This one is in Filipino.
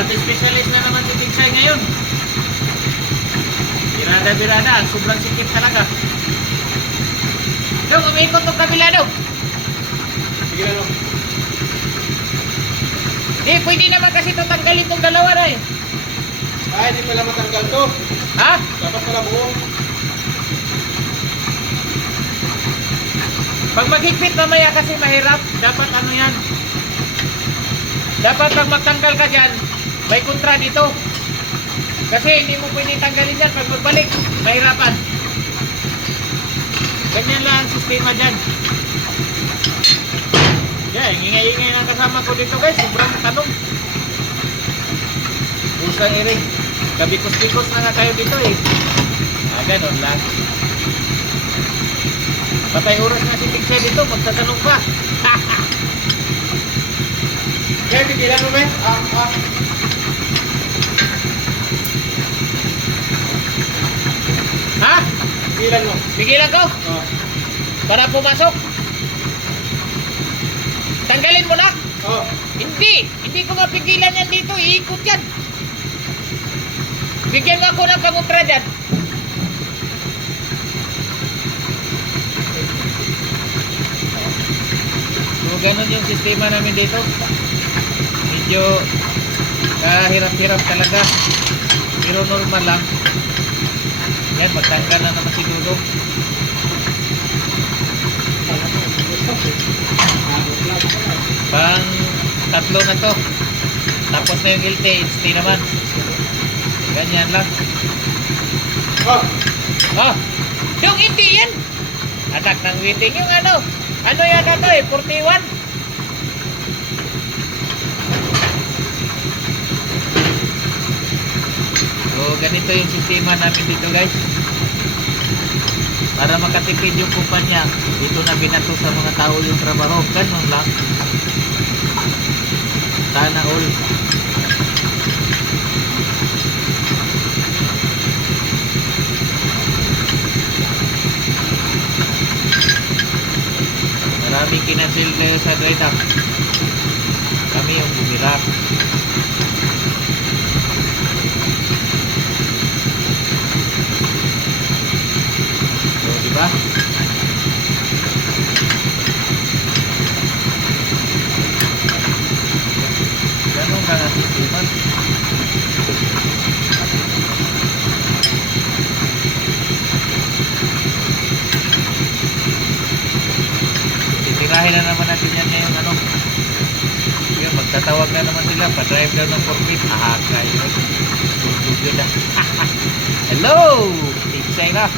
Valve specialist na naman si Tigsay ngayon. Birada-birada, ang sobrang sikip talaga. Dong, umikot itong kabila, Dong. Sige na, no? Di, pwede naman kasi ito tanggalin itong dalawa na eh. Ay, hindi pala matanggal to. Ha? Dapat pala buo. Pag maghigpit mamaya kasi mahirap. Dapat ano yan. Dapat pag magtanggal ka dyan, may kontra dito. Kasi hindi mo pwede tanggalin yan. Pag magbalik, mahirapan. Ganyan lang ang sistema dyan. Yan, ingay-ingay ng kasama ko dito guys. Sobrang tanong. Usang iring. Kabikos-bikos na nga kayo dito eh. Ganon lang. Patay oras na si Tigsay dito. Magtatanong pa. Kaya, tigilan mo, men. Ha? Tigilan mo. Pigilan ko? Oh. Para pumasok? Tanggalin mo na? Oh. Hindi! Hindi ko mapigilan yan dito. Iikot yan. Bigyan mo ako ng kamutra dyan. So, ganun yung sistema namin dito. Medyo hirap-hirap talaga. Pero normal lang. Yan, magtanggal na naman si Dudong. Pang tatlo na to. Tapos na yung LT naman. Ganyan lang. Oh. Oh, yung hindi yan. Anak ng waiting. Yung ano yan na to eh, 41. So, ganito yung sistema namin dito guys. Para makatipid yung kumpanya, dito na binato sa mga tao yung trabaho. Ganun lang. Sana all. Maraming kinancel kayo sa dry dock. Kami yung bumirap. So, diba? Ganun ka nga sistema. Titirahin na naman natin yan ngayong ano. Yung magtatawag na naman sila. Pa-drive daw ng forklift. Ahakay. Hello! Tigsay na.